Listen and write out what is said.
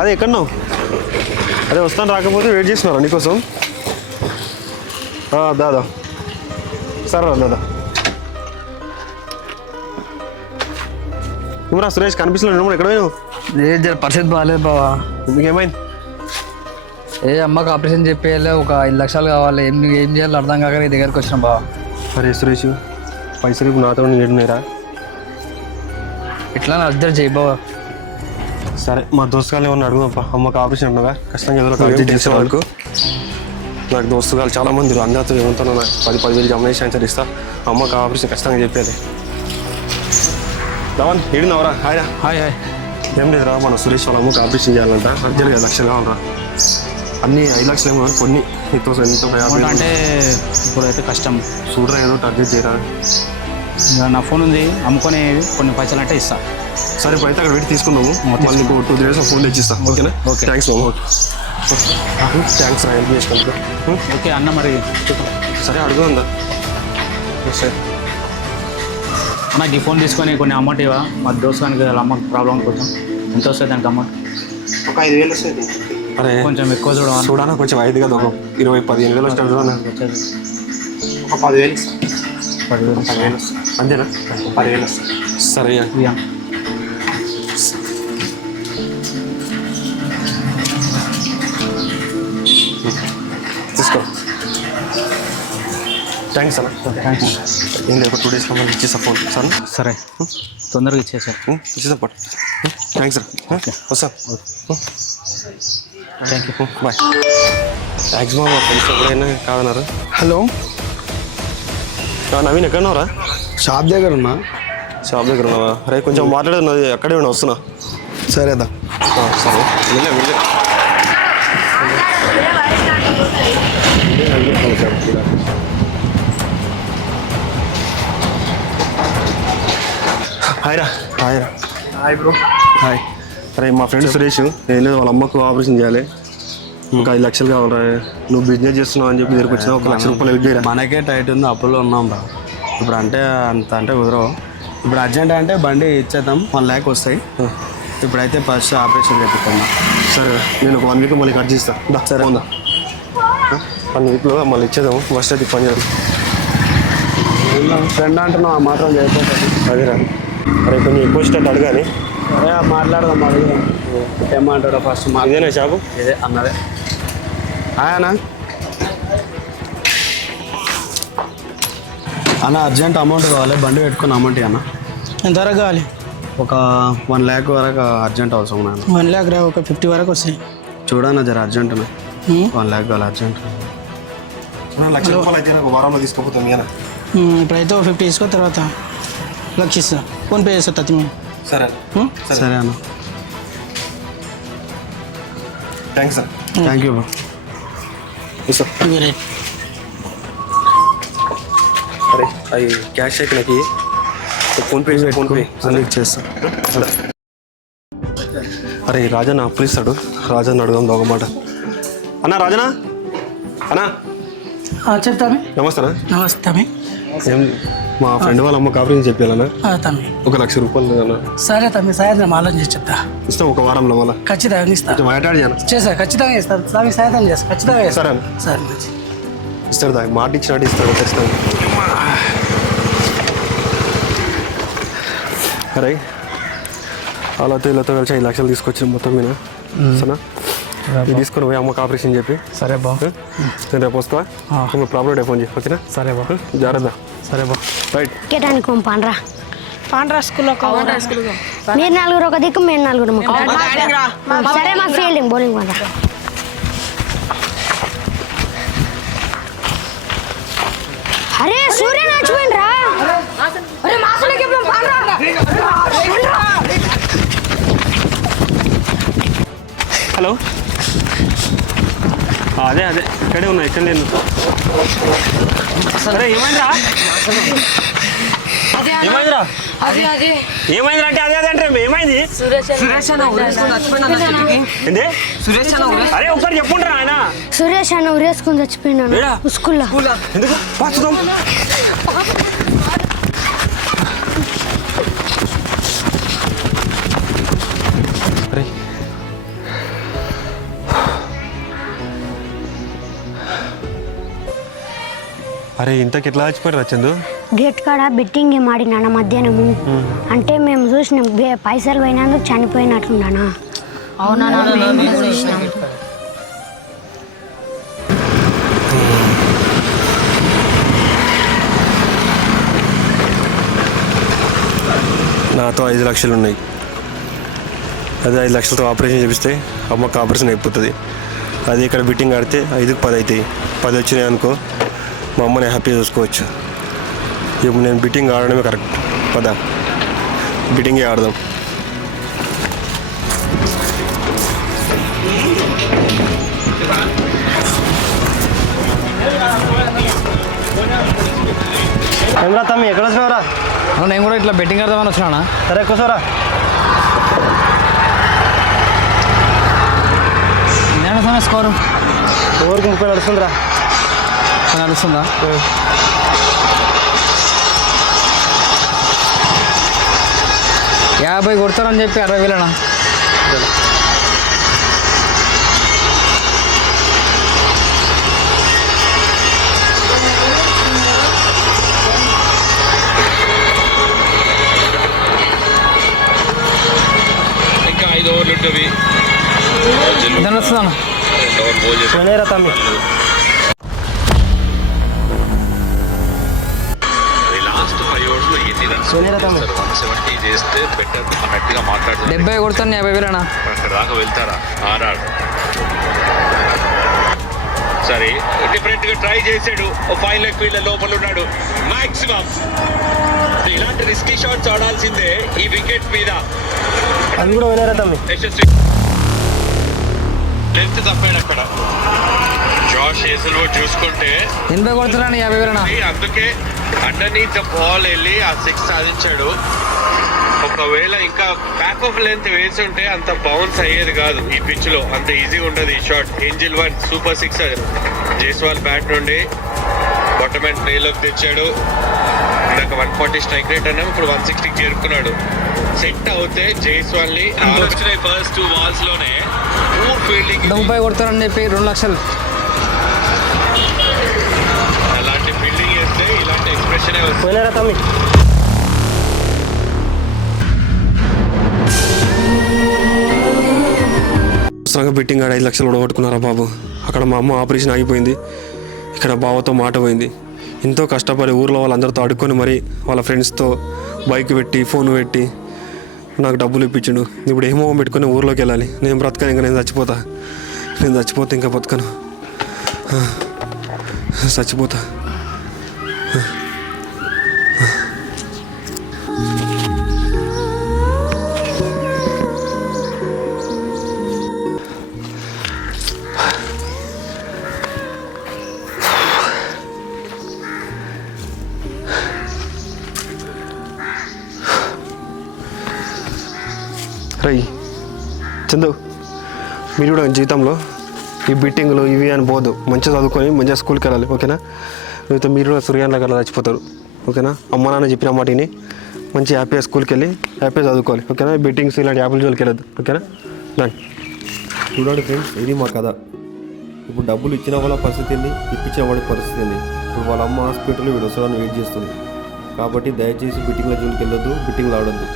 అదే ఎక్కడున్నావు? అదే వస్తాను రాకపోతే వెయిట్ చేస్తున్నారా నీకోసం? దాదా సరే రా దాదా. నువ్వురా సురేష్ కనిపిస్తున్నావు, ఎక్కడ పోయినావు? ఏ పరిస్థితి బాగాలేదు బావా. మీకేమైంది? అమ్మకి ఆపరేషన్ చెప్పేయాలి, ఒక 5 లక్షలు కావాలి. ఏం చేయాలో అర్థం కాక నీ దగ్గరికి వచ్చిన బావా. సరే సురేష్, పైసలు ఇప్పుడు నాతో నేడున్నాయిరా. ఇట్లా అర్జెంట్ చేయి బావా. సరే మా దోస్తుగాలు ఏమన్నా అడుగుదాం. అమ్మకి ఆపరేషన్ ఉండగా ఖచ్చితంగా ఏదో అర్జెంట్ చేసే వాళ్ళకు. నాకు దోస్తుగాలు చాలా మంది అందరితో ఏమంటాను, నాకు 10,000 జమ చేసి ఆన్సర్ ఇస్తా. అమ్మకి ఆపరేషన్ ఖచ్చితంగా చెప్పేది. రావన్ ఏడున్నావరా? హాయ్ రా. Hi hi. ఏం లేదురా, మన సురేష్ వాళ్ళ అమ్మకి ఆపరేషన్ చేయాలంట. అర్జెంట్గా 5 లక్షలు కావాలరా. అన్నీ 5 లక్షలు ఏమో కొన్ని ఎంతో అంటే ఇప్పుడైతే కష్టం. చూడరా ఏదో అర్జెంట్ చేయరా. నా ఫోన్ ఉంది, అమ్ముకొని కొన్ని పైసలు అంటే ఇస్తా. సరే అయితే అక్కడ పెట్టి తీసుకున్నాము. మళ్ళీ ఇంకో 2-3 డేస్ ఫోన్ తెచ్చిస్తా. ఓకేనా? ఓకే థ్యాంక్స్ మామ. థ్యాంక్స్ రా, హెల్ప్ చేసుకుంటా. ఓకే అన్న, మరి సరే అడుగు అందా. సరే నాకు ఈ ఫోన్ తీసుకొని కొన్ని అమౌంట్ ఇవ్వ. మా దోస్తానికి అమౌంట్ ప్రాబ్లం కొంచెం ఎంత వస్తుంది దానికి అమౌంట్? ఒక 5,000 వస్తుంది. అరే కొంచెం ఎక్కువ చూడాలి, కొంచెం 5 కదా, ఒక 20-15 వేలు వస్తాడు. ఒక 10,000 ఇస్తాను. 10,000 10,000 వస్తుంది. అంతేనా? 10,000 వస్తుంది. సరే తీసుకో. థ్యాంక్స్ అన్న. థ్యాంక్స్. ఏం లేదు, ఒక 2 డేస్లో మళ్ళీ ఇచ్చేస్తా ఫోన్. సరే సరే తొందరగా ఇచ్చేసా. ఇచ్చేసా పట్టు. థ్యాంక్స్ రా. వస్తా. Thank you. బాయ్. మ్యాక్సిమం మా ఫ్రెండ్స్ ఎప్పుడైనా కాదన్నారు. హలో నవీన్ ఎక్కడున్నావురా? షాప్ దగ్గర ఉన్నా. షాప్ దగ్గర ఉన్నావా? రే కొంచెం మాట్లాడేది అక్కడే ఉన్నా, వస్తున్నా. సరేదా. సరే వెళ్ళే. హాయ్ రా. హాయ్ రా. Hi bro. హాయ్. అరే మా ఫ్రెండ్ సురేష్ ఏం లేదు, వాళ్ళ అమ్మకు ఆపరేషన్ చేయాలి. ఇంకా 5 లక్షలు కావాలరా. నువ్వు బిజినెస్ చేస్తున్నావు అని చెప్పి దగ్గరికి వచ్చినా 1 లక్ష రూపాయలు హెల్ప్ చేయరా. మనకే టైట్ ఉంది, అప్పుల్లో ఉన్నాం రా. ఇప్పుడు అంటే అంత అంటే కుదరవు. ఇప్పుడు అర్జెంట్ అంటే బండి ఇచ్చేద్దాం, 1 lakh వస్తాయి. ఇప్పుడైతే ఫస్ట్ ఆపరేషన్ చేపిస్తాను. సరే నేను ఒక 1 వీక్ మళ్ళీ కట్ చేస్తాను. సరే ఉందా? 1 వీక్లో మళ్ళీ ఇచ్చేద్దాము. ఫస్ట్ అయితే పని చేయాలి. ఫ్రెండ్ అంటున్నావు, ఆ మాత్రం చేయకపోతే అదేరా. అరే కొంచెం ఎక్కువ ఇష్టం అడగాలి. అదే మాట్లాడదాం, అడుగుదాం. ఏమంటాడో ఫస్ట్ మా ఇదేనా షాపు? ఇదే అన్నదే. అన్న అన్న అర్జెంట్ అమౌంట్ కావాలి, బండి పెట్టుకుని అమౌంట్ అన్న. ఎంతవరకు కావాలి? ఒక 1 lakh వరకు అర్జెంట్ అవసరం నాన్న. 1 lakh రా, ఒక 50 వరకు వస్తాయి. చూడన్న జర అర్జెంట్ 1 lakh కావాలి అర్జెంట్. 1 లక్ష రూపాయలు అయితే నాకు వారంలో తీసుకోపోతాం. ఇప్పుడైతే 50 తీసుకో, తర్వాత లక్షిస్తా. ఫోన్పే చేస్తా తత్తి. సరే సరే అన్న. Thanks sir. Thank you bro. అరే అవి క్యాష్ అయితే నాకు ఫోన్పే అన్నీ చేస్తా. అరే రాజన్న అప్పులు ఇస్తాడు. రాజన్న అడుగుదాం ఒక మాట. అన్నా రాజనా, అన్నా చెప్తామే. నమస్తేనా. నమస్తే. ఏం మా ఫ్రెండ్ వాళ్ళ అమ్మకి ఆపరేషన్ చెప్పాలన్నా. తమ్మి 1 లక్ష రూపాయలు అన్న. సరే తమ్మి, సాయంత్రం ఆలోచన చేసి చెప్తా. ఇస్తాం ఒక వారంలో మళ్ళీ. ఖచ్చితంగా ఇస్తా. కొంచెం మాట్లాడి చేయను. చేస్తా, ఖచ్చితంగా ఇస్తాను. స్వామి సాయంత్రం చేస్తా, ఖచ్చితంగా చేస్తా. సరే సరే మంచి ఇస్తాడు. దానికి మాట ఇచ్చినట్టు ఇస్తాడు ఖచ్చితంగా. అరే వాళ్ళతో వీళ్ళతో కలిసి 5 లక్షలు తీసుకొచ్చిన మొత్తం మీద. సరేనా? ఇది తీసుకొని పోయి అమ్మకి ఆపరేషన్ చెప్పి. సరే బా. నేను రేపు వస్తా. ప్రాబ్లం డే ఫోన్ చేయి. ఓకేనా? సరే బా. జాగ్రత్త. సరే బా. రైట్. కేటానికి పాండ్రా పాండ్రా స్కూల్లో మీరు 4 ఒక దిక్కు, మేము 4. సరే మా ఫీల్డింగ్ బౌలింగ్ పాండ్రా. అరే సూర్య నచ్చిపోయిండ్రా. హలో. అదే ఇక్కడే ఉన్నా. ఇక్కడ నేను. అరే ఏమైందిరా? ఏమైందిరా? ఏమైందిరా అంటే అదే అంటే ఏమైంది? ఏంది? అరే ఒకసారి చెప్పుంటారా ఆయన. సురేష్ అన్న ఉరేసుకుని చచ్చిపోయినాను స్కూల్లో. ఎందుకు? చూద్దాం. అరే అరే ఇంతకి ఎట్లా చచ్చిపోయారు చందు? గేట్ కాడ బెట్టింగ్ గేమ్ ఆడినా మధ్యాహ్నము. అంటే మేము చూసినాం పైసలు పోయినందుకు చనిపోయినట్లున్నానా. అవునా నాతో 5 లక్షలు ఉన్నాయి. అదే 5 లక్షలతో ఆపరేషన్ చేపిస్తే అమ్మకి ఆపరేషన్ అయిపోతుంది. అదే ఇక్కడ బిట్టింగ్ ఆడితే 5కి 10 అవుతాయి. 10 వచ్చినాయి అనుకో మా అమ్మని హ్యాపీగా చూసుకోవచ్చు. ఇప్పుడు నేను బిట్టింగ్ ఆడడమే కరెక్ట్. పదా బిట్టింగే ఆడదాం. ఏమరా తమ్మి ఎక్కడ వచ్చినావురా? నేను కూడా ఇట్లా బెట్టింగ్ ఆడదామని వచ్చినా. సరే కూర్చోరా. నేను స్కోరు ఊరికి 30 నడుస్తుందిరా. నడుస్తుందా? 50 కొడతారని చెప్పి 60,000. ఇంకా 5 ఓవర్లు ఉంటుంది. వస్తుందా? పోయినాయిరా తమ్మి. లాస్ట్ 5 ఓవర్స్లో ఎన్ని రన్స్ 170 చేస్తే బెటర్ అన్నట్టుగా మాట్లాడుతుంది. 70 కొడతాను 50,000. అక్కడ దాకా వెళ్తారా ఆర్ఆర్? సరే డిఫరెంట్ గా ట్రై చేశాడు. 5 లెగ్ ఫీల్డ్ లోపల ఉన్నాడు. మాక్సిమం ఇలాంటి రిస్కీ షాట్స్ ఆడాల్సిందే ఈ వికెట్ మీద. అది కూడా పోయినాయిరా తమ్మి. యశస్వి లెంత్ తప్పాడు అక్కడ. జాష్ హేజల్వుడ్ చూసుకుంటే 80 కొడతారని 50,000. అందుకే అండర్నీత్ ద బాల్ వెళ్ళి ఆ 6 సాధించాడు. ఒకవేళ ఇంకా బ్యాక్ ఆఫ్ లెంత్ వేసుంటే అంత బౌన్స్ అయ్యేది కాదు. ఈ పిచ్ లో అంత ఈజీగా ఉండదు ఈ shot. Angel 1 super 6 Jaiswal bat నుండి బాటమ్ అండ్ ప్లేలోకి తెచ్చాడు. ఇందాక 140 స్ట్రైక్ రేట్ అన్నాం, ఇప్పుడు 160 చేరుకున్నాడు. సెట్ అవుతే జైస్వాల్ ని ఫస్ట్ 2 బాల్స్ లోనే పూర్ ఫీల్డింగ్ 30 కొడతారని చెప్పి 2 లక్షలు. అలాంటి ఫీల్డింగ్ చేస్తే ఇలాంటి ఎక్స్ప్రెషన్ వస్తుంది. పోయినాయిరా తమ్మి. అవసరంగా బెట్టింగ్ ఆడ 5 లక్షలు ఓడగొట్టుకున్నారా బాబు. అక్కడ మా అమ్మ ఆపరేషన్ ఆగిపోయింది, ఇక్కడ బావతో మాట పోయింది. ఎంతో కష్టపడి ఊర్లో వాళ్ళందరితో అడుక్కొని మరి వాళ్ళ ఫ్రెండ్స్తో బైక్ పెట్టి ఫోన్ పెట్టి నాకు డబ్బులు ఇప్పించిండు. ఇప్పుడు ఏమో పెట్టుకొని ఊర్లోకి వెళ్ళాలి. నేను బ్రతకను, ఇంకా నేను చచ్చిపోతే ఇంకా బతకను, చచ్చిపోతా. రై చందు, మీరు కూడా జీవితంలో ఈ బిట్టింగ్లు ఇవి అని పోదు. మంచిగా చదువుకొని మంచిగా స్కూల్కి వెళ్ళాలి, ఓకేనా? లేకపోతే మీరు కూడా సూర్యాన్లాగా అలా చచ్చిపోతారు, ఓకేనా? అమ్మ నాన్న చెప్పిన మాటిని మంచి హ్యాపీగా స్కూల్కి వెళ్ళి హ్యాపీగా చదువుకోవాలి, ఓకేనా? బెట్టింగ్స్ ఇలాంటి యాప్ల జోలికి వెళ్ళదు, ఓకేనా? దాని చూడండి ఫ్రెండ్స్, ఇది మా కథ. ఇప్పుడు డబ్బులు ఇచ్చిన వాళ్ళ పరిస్థితి ఏంది, ఇప్పించిన వాడి పరిస్థితి ఏంది. ఇప్పుడు వాళ్ళ అమ్మ హాస్పిటల్ వీడు వస్తాడని వెయిట్ చేస్తుంది. కాబట్టి దయచేసి బిట్టింగ్ల జోలికి వెళ్ళొద్దు, బిట్టింగ్లు ఆడొద్దు.